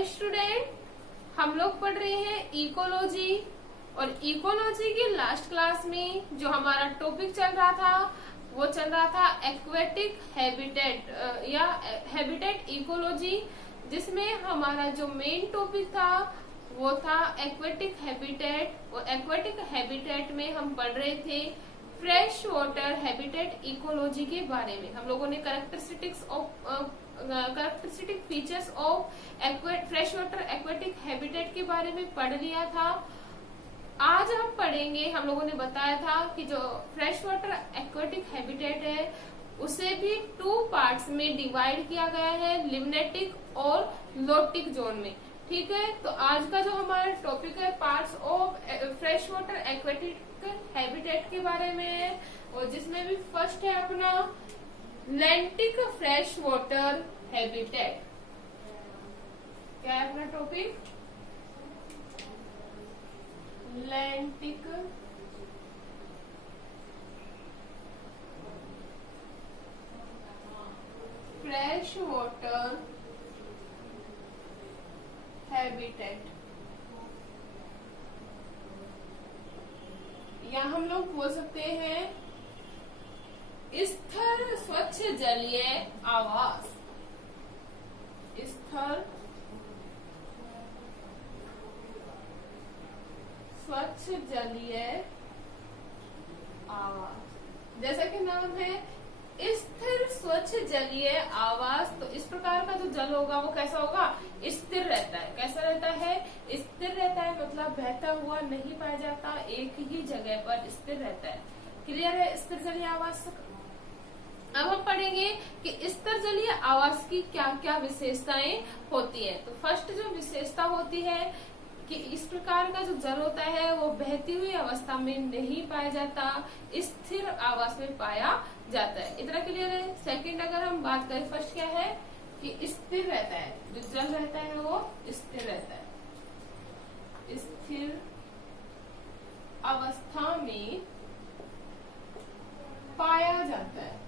Hello student, हम लोग पढ़ रहे हैं इकोलॉजी। और इकोलॉजी की लास्ट क्लास में जो हमारा टॉपिक चल रहा था वो चल रहा था एक्वेटिक हैबिटेट या हैबिटेट इकोलॉजी, जिसमें हमारा जो मेन टॉपिक था वो था एक्वेटिक हैबिटेट। और एक्वेटिक हैबिटेट में हम पढ़ रहे थे फ्रेश वाटर हैबिटेट इकोलॉजी के बारे में। हम लोगों ने characteristic features of fresh water aquatic habitat के बारे में पढ़ लिया था। आज हम पढ़ेंगे, हम लोगों ने बताया था कि जो फ्रेश वाटर एक्वेटिक हैबिटेट है उसे भी 2 पार्ट्स में डिवाइड किया गया है, लिम्नेटिक और लोटिक जोन में। ठीक है, तो आज का जो हमारा टॉपिक है parts of fresh water aquatic habitat के बारे में है, और जिसमें भी फर्स्ट है अपना लैंटिक फ्रेश वाटर हैबिटेट। क्या है अपना topic? Lentic fresh water habitat, या हम लोग बोल सकते हैं स्थिर स्वच्छ जलीय आवास। स्थिर स्वच्छ जलीय आवास, जैसा कि नाम है स्थिर स्वच्छ जलीय आवास। तो इस प्रकार का जो जल होगा वो कैसा होगा? स्थिर रहता है। कैसा रहता है? स्थिर रहता है, मतलब बहता हुआ नहीं पाया जाता, एक ही जगह पर स्थिर रहता है। क्लियर है स्थिर जलीय आवास? अब हम पढ़ेंगे कि स्थिर जलीय आवास की क्या क्या विशेषताएं होती है। तो फर्स्ट जो विशेषता होती है कि इस प्रकार का जो जल होता है वो बहती हुई अवस्था में नहीं पाया जाता, स्थिर आवास में पाया जाता है। इतना क्लियर है? सेकंड अगर हम बात करें, फर्स्ट क्या है कि स्थिर रहता है, जो जल रहता है वो स्थिर रहता है, स्थिर अवस्था में पाया जाता है।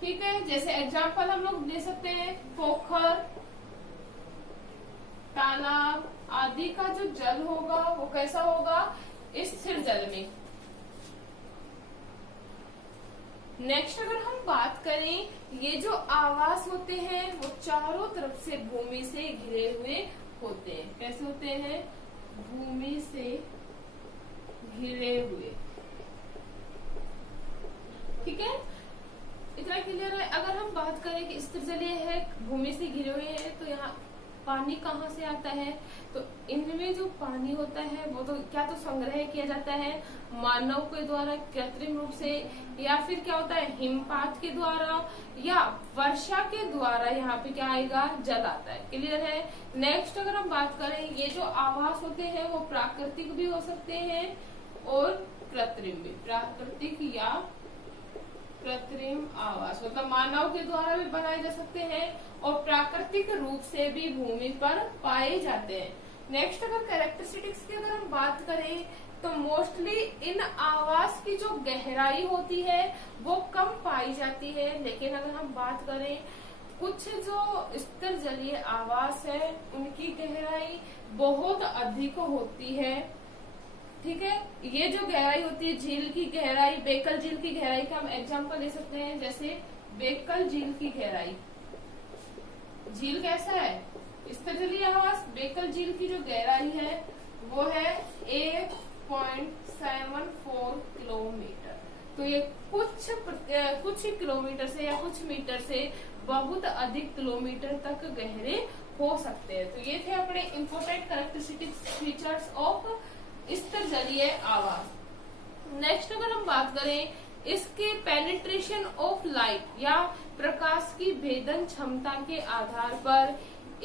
ठीक है, जैसे एग्जाम्पल हम लोग दे सकते हैं पोखर, तालाब आदि का जो जल होगा वो कैसा होगा? स्थिर जल में। नेक्स्ट अगर हम बात करें, ये जो आवास होते हैं वो चारों तरफ से भूमि से घिरे हुए होते हैं। कैसे होते हैं? भूमि से घिरे हुए। ठीक है, इतना क्लियर है? अगर हम बात करें कि स्थिर जलीय है, भूमि से घिरे हुए हैं, तो यहाँ पानी कहाँ से आता है? तो इनमें जो पानी होता है वो तो क्या तो संग्रह किया जाता है मानव के द्वारा कृत्रिम रूप से, या फिर क्या होता है हिमपात के द्वारा या वर्षा के द्वारा यहाँ पे क्या आएगा? जल आता है। क्लियर है? नेक्स्ट अगर हम बात करें, ये जो आवास होते हैं वो प्राकृतिक भी हो सकते हैं और कृत्रिम भी। प्राकृतिक या कृत्रिम आवास मतलब मानव के द्वारा भी बनाए जा सकते हैं और प्राकृतिक रूप से भी भूमि पर पाए जाते हैं। नेक्स्ट अगर कैरेक्टरिस्टिक्स की अगर हम बात करें, तो मोस्टली इन आवास की जो गहराई होती है वो कम पाई जाती है। लेकिन अगर हम बात करें कुछ जो स्थिर जलीय आवास है उनकी गहराई बहुत अधिक होती है। ठीक है, ये जो गहराई होती है झील की गहराई, बेकल झील की गहराई का हम एग्जांपल ले सकते हैं, जैसे बेकल झील की गहराई। झील कैसा है? स्थिर जलीय आवास। बेकल झील की जो गहराई है वो है 1.74 किलोमीटर। तो ये कुछ किलोमीटर से या कुछ मीटर से बहुत अधिक किलोमीटर तक गहरे हो सकते हैं। तो ये थे अपने इम्पोर्टेंट कैरेक्टरिस्टिक फीचर्स ऑफ स्थिर जलीय आवास। नेक्स्ट अगर हम बात करें, इसके पेनिट्रेशन ऑफ लाइट या प्रकाश की भेदन क्षमता के आधार पर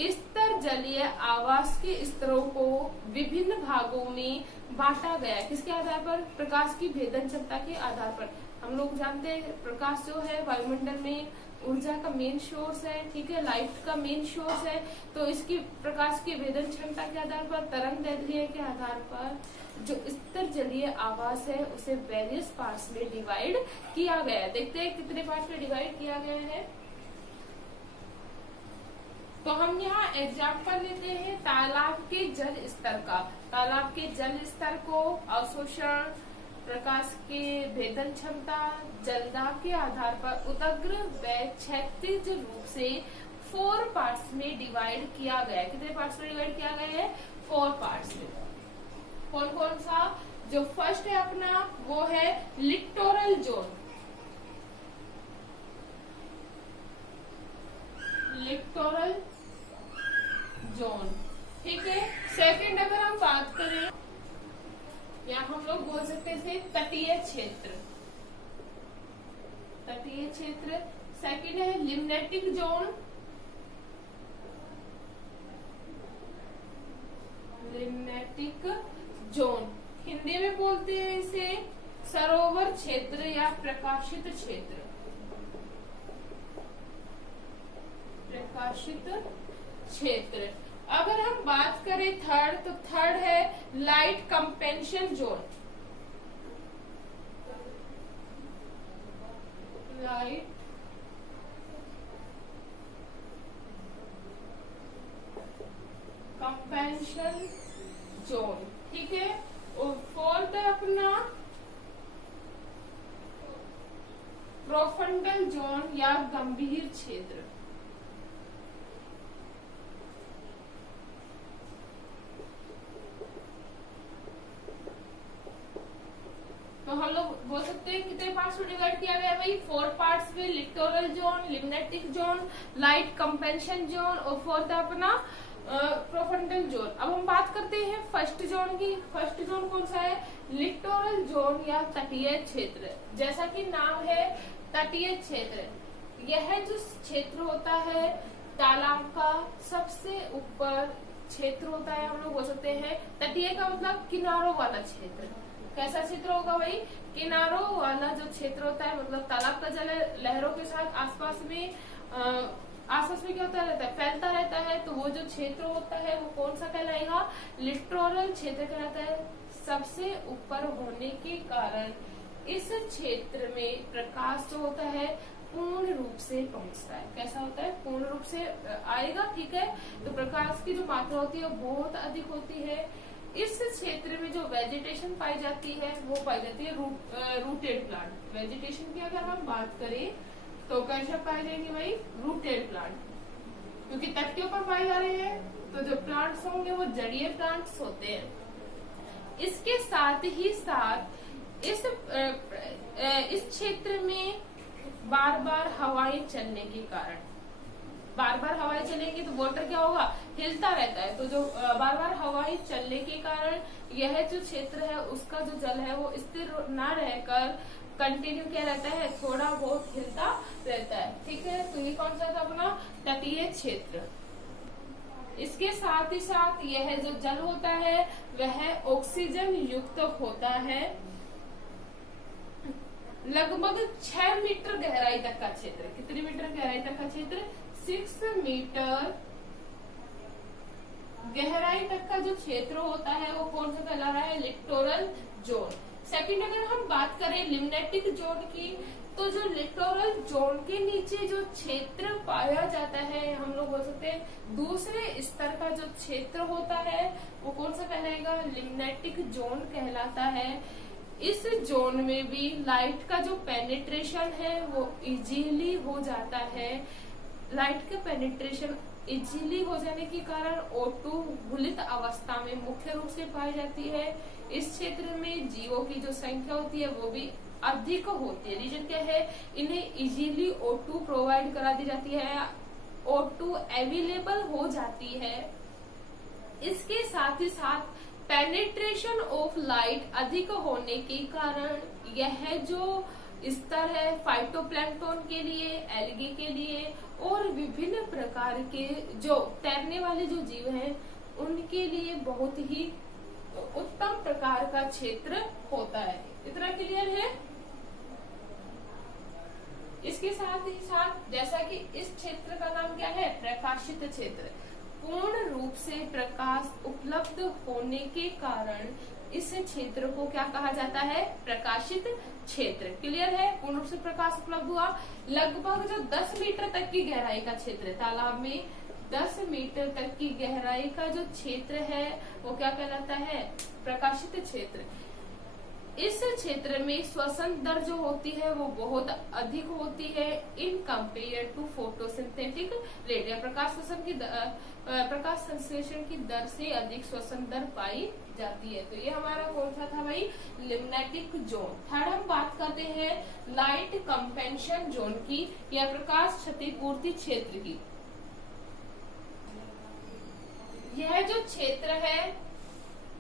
स्थिर जलीय आवास के स्तरों को विभिन्न भागों में बांटा गया है। किसके आधार पर? प्रकाश की भेदन क्षमता के आधार पर। हम लोग जानते हैं प्रकाश जो है वायुमंडल में ऊर्जा का मेन सोर्स है। ठीक है, लाइट का मेन सोर्स है। तो इसकी प्रकाश की भेदन क्षमता के आधार पर, तरंग दैर्ध्य के आधार पर जो स्थिर जलीय आवास है उसे वेरियस पार्ट्स में डिवाइड किया गया है। देखते हैं कितने पार्ट्स में डिवाइड किया गया है। तो हम यहाँ एग्जाम्पल लेते हैं तालाब के जल स्तर का। तालाब के जल स्तर को अवशोषण, प्रकाश के भेदन क्षमता, जलदाब के आधार पर उदग्र व क्षैतिज रूप से 4 पार्ट्स में डिवाइड किया गया है। कितने पार्ट्स में डिवाइड किया गया है? 4 पार्ट्स में। कौन कौन सा? जो फर्स्ट है अपना वो है लिटोरल जोन। लिटोरल जोन, ठीक है। सेकंड अगर हम बात करें, या हम लोग बोल सकते थे तटीय क्षेत्र। तटीय क्षेत्र। सेकंड है limnetic zone. Limnetic zone, Hindi में बोलते हैं इसे सरोवर क्षेत्र या प्रकाशित क्षेत्र। प्रकाशित क्षेत्र। अगर हम बात करें थर्ड, तो थर्ड है light compensation zone. Light compensation zone, ठीक है। और फोर्थ है अपना प्रोफंडल जोन या गंभीर क्षेत्र। तो हम लोग बोल सकते हैं कितने पार्ट्स में डिवाइड किया गया है भाई? 4 पार्ट्स में। Littoral zone, limnetic zone, light compensation zone और फोर्थ अपना प्रोफंडल जोन। अब हम बात करते हैं फर्स्ट जोन की। फर्स्ट जोन कौन सा है? लिटोरल जोन या तटीय क्षेत्र। जैसा कि नाम है तटीय क्षेत्र, यह जो क्षेत्र होता है तालाब का सबसे ऊपर क्षेत्र होता है, हम लोग बोल सकते हैं तटीय का मतलब किनारों वाला क्षेत्र। कैसा क्षेत्र होगा भाई? किनारों वाला जो क्षेत्र होता है, मतलब तालाब का जल लहरों के साथ आसपास में क्या होता रहता है? फैलता रहता है। तो वो जो क्षेत्र होता है वो कौन सा कहलाएगा? लिटोरल क्षेत्र कहलाता है। सबसे ऊपर होने के कारण इस क्षेत्र में प्रकाश जो होता है पूर्ण रूप से पहुंचता है। कैसा होता है? पूर्ण रूप से आएगा, ठीक है। तो प्रकाश की जो मात्रा होती है वो बहुत अधिक होती है। इस क्षेत्र में जो वेजिटेशन पाई जाती है वो पाई जाती है रूटेड प्लांट। वेजिटेशन की अगर हम बात करें तो कैसे पाए जाएंगे भाई? रूटेड प्लांट, क्योंकि तट के ऊपर पाए जा रहे हैं तो जो प्लांट्स होंगे वो जड़ीय प्लांट्स होते हैं। इसके साथ ही साथ इस क्षेत्र में बार बार हवाएं चलने के कारण, बार बार हवाएं चलेंगी तो वाटर क्या होगा? हिलता रहता है। तो जो बार बार हवाएं चलने के कारण यह जो क्षेत्र है उसका जो जल है वो स्थिर ना रहकर कंटिन्यू क्या रहता है? थोड़ा बहुत हिलता रहता है, ठीक है। तो ये कौन सा था अपना? तटीय क्षेत्र। इसके साथ ही साथ यह जो जल होता है वह ऑक्सीजन युक्त होता है। लगभग 6 मीटर गहराई तक का क्षेत्र। कितने मीटर गहराई तक का क्षेत्र? 6 मीटर गहराई तक का जो क्षेत्र होता है वो कौन सा कहला रहा है? Littoral zone. सेकंड अगर हम बात करें लिम्नेटिक जोन की, तो जो लिटोरल जोन के नीचे जो क्षेत्र पाया जाता है, हम लोग बोल सकते हैं दूसरे स्तर का जो क्षेत्र होता है वो कौन सा कहलाएगा? लिम्नेटिक जोन कहलाता है। इस जोन में भी लाइट का जो पेनिट्रेशन है वो इजीली हो जाता है। लाइट का पेनिट्रेशन इजीली हो जाने के कारण O2 घुलित अवस्था में मुख्य रूप से पाई जाती है। इस क्षेत्र में जीवों की जो संख्या होती है वो भी अधिक होती है। रीजन क्या है? इन्हें इजीली O2 प्रोवाइड करा दी जाती है, O2 अवेलेबल हो जाती है। इसके साथ ही साथ पेनिट्रेशन ऑफ लाइट अधिक होने के कारण यह जो स्तर है फाइटोप्लैंक्टन के लिए, एल्गी के लिए और विभिन्न प्रकार के जो तैरने वाले जो जीव हैं उनके लिए बहुत ही उत्तम प्रकार का क्षेत्र होता है। इतना क्लियर है? इसके साथ ही साथ जैसा कि इस क्षेत्र का नाम क्या है? प्रकाशित क्षेत्र। पूर्ण रूप से प्रकाश उपलब्ध होने के कारण इस क्षेत्र को क्या कहा जाता है? प्रकाशित क्षेत्र। क्लियर है? पूर्ण रूप से प्रकाश उपलब्ध हुआ। लगभग जो 10 मीटर तक की गहराई का क्षेत्र है, तालाब में 10 मीटर तक की गहराई का जो क्षेत्र है वो क्या कहलाता है? प्रकाशित क्षेत्र। इस क्षेत्र में श्वसन दर जो होती है वो बहुत अधिक होती है in compare to photosynthetic rate, या प्रकाश संश्लेषण की दर से अधिक श्वसन दर पाई जाती है। तो ये हमारा कौन सा था भाई? Limnetic zone. थर्ड हम बात करते हैं लाइट कंपेंशन जोन की, या प्रकाश क्षतिपूर्ति क्षेत्र की। यह जो क्षेत्र है,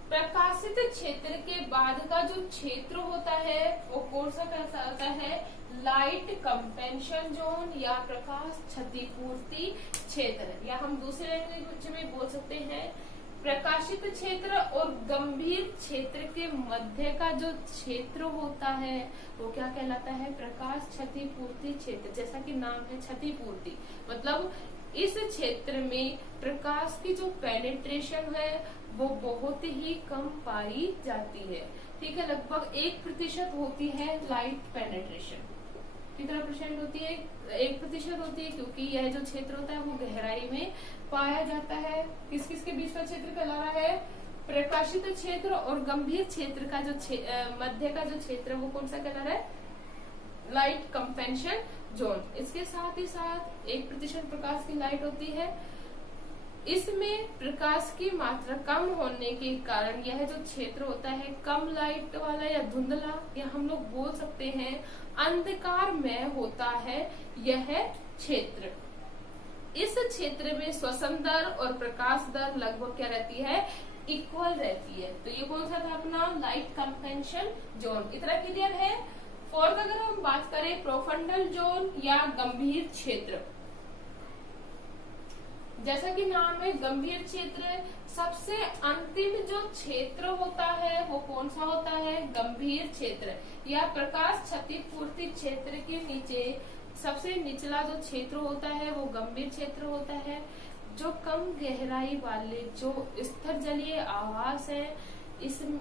प्रकाशित क्षेत्र के बाद का जो क्षेत्र होता है वो कौन सा कहलाता है? लाइट कंपेंशन जोन या प्रकाश क्षतिपूर्ति क्षेत्र, या हम दूसरे लैंग्वेज में बोल सकते हैं प्रकाशित क्षेत्र और गंभीर क्षेत्र के मध्य का जो क्षेत्र होता है वो क्या कहलाता है? प्रकाश क्षतिपूर्ति क्षेत्र। जैसा कि नाम है क्षतिपूर्ति, मतलब इस क्षेत्र में प्रकाश की जो पेनिट्रेशन है वो बहुत ही कम पाई जाती है। ठीक है, लगभग 1% होती है लाइट पेनिट्रेशन। कितना परसेंट होती है? 1% होती है, क्योंकि यह जो क्षेत्र होता है वो गहराई में पाया जाता है। किस किस के बीच का क्षेत्र कहला रहा है? प्रकाशित क्षेत्र और गंभीर क्षेत्र का जो मध्य का जो क्षेत्र वो कौन सा कहला रहा है? Light compensation zone. इसके साथ ही साथ 1% प्रकाश की लाइट होती है। इसमें प्रकाश की मात्रा कम होने के कारण यह जो क्षेत्र होता है कम लाइट वाला या धुंधला, या हम लोग बोल सकते हैं अंधकारमय होता है यह क्षेत्र। इस क्षेत्र में श्वसन दर और प्रकाश दर लगभग क्या रहती है? इक्वल रहती है। तो ये कौन सा था अपना? Light compensation zone. इतना क्लियर है? फोर्थ अगर हम बात करें प्रोफंडल जोन या गंभीर क्षेत्र, जैसा कि नाम है गंभीर क्षेत्र, सबसे अंतिम जो क्षेत्र होता है वो कौन सा होता है? गंभीर क्षेत्र या प्रकाश क्षतिपूर्ति क्षेत्र के नीचे सबसे निचला जो क्षेत्र होता है वो गंभीर क्षेत्र होता है। जो कम गहराई वाले जो स्थिर जलीय आवास है, इसमें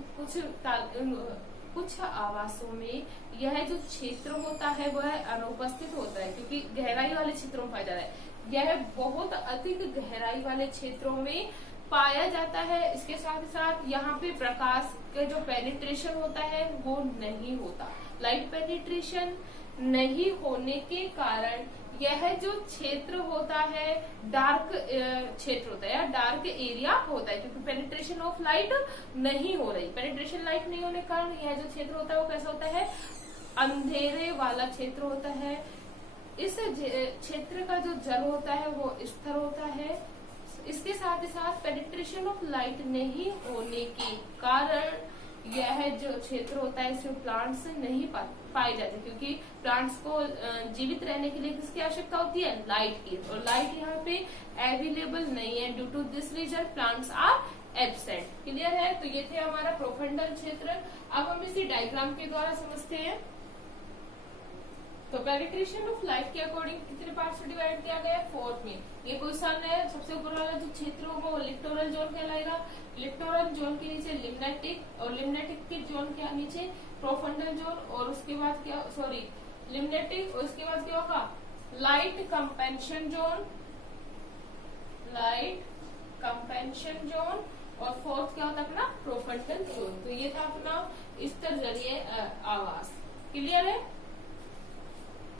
कुछ आवासों में यह जो क्षेत्र होता है वह अनुपस्थित होता है, क्योंकि गहराई वाले क्षेत्रों में पाया जा रहा है। यह बहुत अधिक गहराई वाले क्षेत्रों में पाया जाता है। इसके साथ ही साथ यहाँ पे प्रकाश का जो पेनिट्रेशन होता है वो नहीं होता। लाइट पेनिट्रेशन नहीं होने के कारण यह जो क्षेत्र होता है डार्क क्षेत्र होता है या डार्क एरिया होता है, क्योंकि पेनिट्रेशन ऑफ लाइट नहीं हो रही। पेनिट्रेशन लाइट नहीं होने के कारण यह जो क्षेत्र होता है वो कैसा होता है? अंधेरे वाला क्षेत्र होता है। इस क्षेत्र का जो जल होता है वो स्थिर होता है। इसके साथ ही साथ पेनिट्रेशन ऑफ लाइट नहीं होने के कारण यह जो क्षेत्र होता है इसमें प्लांट्स नहीं पाए जाते, क्योंकि प्लांट्स को जीवित रहने के लिए किसकी आवश्यकता होती है? लाइट की, और लाइट यहाँ पे अवेलेबल नहीं है। Due to this reason plants are absent. Clear है? तो ये थे हमारा प्रोफंडल क्षेत्र। अब हम इसी डायग्राम के द्वारा समझते हैं। तो पेनिट्रेशन ऑफ लाइट के अकॉर्डिंग कितने पार्ट से डिवाइड किया गया है? 4 में। ये क्वेश्चन है, सबसे ऊपर वाला जो क्षेत्र होगा वो लिक्टोरल जोन कहलाएगा। लिक्टोरल जोन के नीचे लिम्नेटिक, और लिम्नेटिक के जोन के नीचे प्रोफंडल जोन, और उसके बाद क्या? लिम्नेटिक, और उसके बाद क्या होगा? Light compensation zone, light compensation zone, और फोर्थ क्या होता है अपना? Profundal zone. तो ये था अपना स्थिर जलीय आवास। क्लियर है?